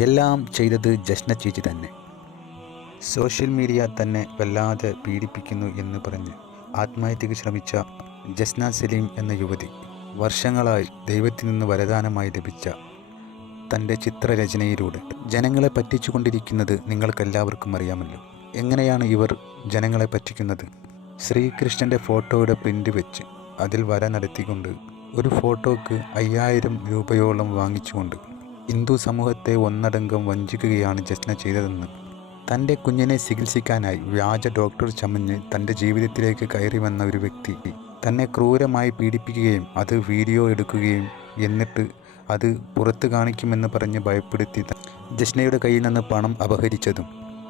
എല്ലാം ചെയ്തത് ജഷ്ന ചേച്ചി തന്നെ. സോഷ്യൽ മീഡിയ തന്നെ വല്ലാതെ പീഡിപ്പിക്കുന്നു എന്ന് പറഞ്ഞ് ആത്മഹത്യക്ക് ശ്രമിച്ച ജസ്ന സലീം എന്ന യുവതി വർഷങ്ങളായി ദൈവത്തിൽ നിന്ന് വരദാനമായി ലഭിച്ച തന്റെ ചിത്രരചനയിലൂടെ. ജനങ്ങളെ പറ്റിച്ചുകൊണ്ടിരിക്കുന്നത് നിങ്ങൾക്കെല്ലാവർക്കും അറിയാമല്ലോ. എങ്ങനെയാണ് ഇവർ ജനങ്ങളെ പറ്റിക്കുന്നത്? ശ്രീകൃഷ്ണന്റെ ഫോട്ടോയുടെ പ്രിന്റ് വെച്ച് അതിൽ വര നടത്തിക്കൊണ്ട് ഒരു ഫോട്ടോക്ക് അയ്യായിരം രൂപയോളം വാങ്ങിച്ചുകൊണ്ട് ഹിന്ദു സമൂഹത്തെ ഒന്നടങ്കം വഞ്ചിക്കുകയാണ് ജസ്ന ചെയ്തതെന്ന്. തന്റെ കുഞ്ഞിനെ ചികിത്സിക്കാനായി വ്യാജ ഡോക്ടർ ചമഞ്ഞ് തന്റെ ജീവിതത്തിലേക്ക് കയറി വന്ന ഒരു വ്യക്തി തന്നെ ക്രൂരമായി പീഡിപ്പിക്കുകയും അത് വീഡിയോ എടുക്കുകയും എന്നിട്ട് അത് പുറത്ത് കാണിക്കുമെന്ന് പറഞ്ഞ് ഭയപ്പെടുത്തി ജസ്നയുടെ കയ്യിൽ നിന്ന് പണം അപഹരിച്ചതും.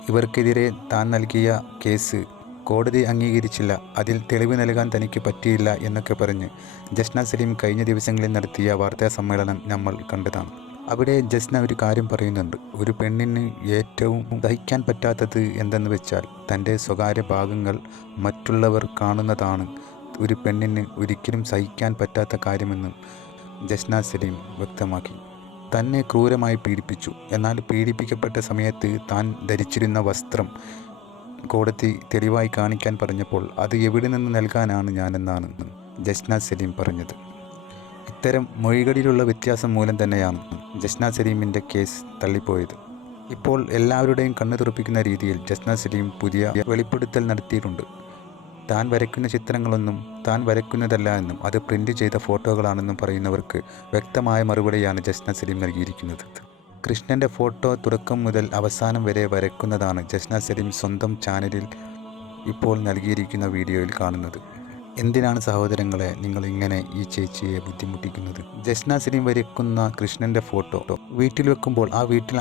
ഇവർക്കെതിരെ താൻ നൽകിയ കേസ് കോടതി അംഗീകരിച്ചില്ല. അതിൽ തെളിവ് നൽകാൻ തനിക്ക് പറ്റിയില്ല എന്നൊക്കെ പറഞ്ഞ് ജസ്ന സലീം കഴിഞ്ഞ ദിവസങ്ങളിൽ നടത്തിയ വാർത്താ സമ്മേളനം നമ്മൾ കണ്ടതാണ്. അവിടെ ജസ്ന ഒരു കാര്യം പറയുന്നുണ്ട്. ഒരു പെണ്ണിന് ഏറ്റവും ദഹിക്കാൻ പറ്റാത്തത് എന്തെന്ന് വെച്ചാൽ തന്റെ സ്വകാര്യ ഭാഗങ്ങൾ മറ്റുള്ളവർ കാണുന്നതാണ്. ഒരു പെണ്ണിന് ഒരിക്കലും സഹിക്കാൻ പറ്റാത്ത കാര്യമെന്ന് ജസ്ന സലീം വ്യക്തമാക്കി. തന്നെ ക്രൂരമായി പീഡിപ്പിച്ചു. എന്നാൽ പീഡിപ്പിക്കപ്പെട്ട സമയത്ത് താൻ ധരിച്ചിരുന്ന വസ്ത്രം കോടതി തെളിവായി കാണിക്കാൻ പറഞ്ഞപ്പോൾ അത് എവിടെ നിന്ന് നൽകാനാണ് ഞാനെന്നാണ് ജസ്ന സലീം പറഞ്ഞത്. ഇത്തരം മൊഴികളിലുള്ള വ്യത്യാസം മൂലം തന്നെയാണ് ജസ്ന സലീമിന്റെ കേസ് തള്ളിപ്പോയത്. ഇപ്പോൾ എല്ലാവരുടെയും കണ്ണു തുറപ്പിക്കുന്ന രീതിയിൽ ജസ്ന സലീം പുതിയ വെളിപ്പെടുത്തൽ നടത്തിയിട്ടുണ്ട്. താൻ വരയ്ക്കുന്ന ചിത്രങ്ങളൊന്നും താൻ വരയ്ക്കുന്നതല്ല എന്നും അത് പ്രിന്റ് ചെയ്ത ഫോട്ടോകളാണെന്നും പറയുന്നവർക്ക് വ്യക്തമായ മറുപടിയാണ് ജസ്ന സലീം നൽകിയിരിക്കുന്നത്. കൃഷ്ണന്റെ ഫോട്ടോ തുടക്കം മുതൽ അവസാനം വരെ വരയ്ക്കുന്നതാണ് ജസ്ന സലീം സ്വന്തം ചാനലിൽ ഇപ്പോൾ നൽകിയിരിക്കുന്ന വീഡിയോയിൽ കാണുന്നത്. എന്തിനാണ് സഹോദരങ്ങളെ നിങ്ങൾ ഇങ്ങനെ ഈ ചേച്ചിയെ ബുദ്ധിമുട്ടിക്കുന്നത്? ജസ്ന സിനിം വരയ്ക്കുന്ന കൃഷ്ണന്റെ ഫോട്ടോ. വീട്ടിൽ വെക്കുമ്പോൾ ആ വീട്ടിൽ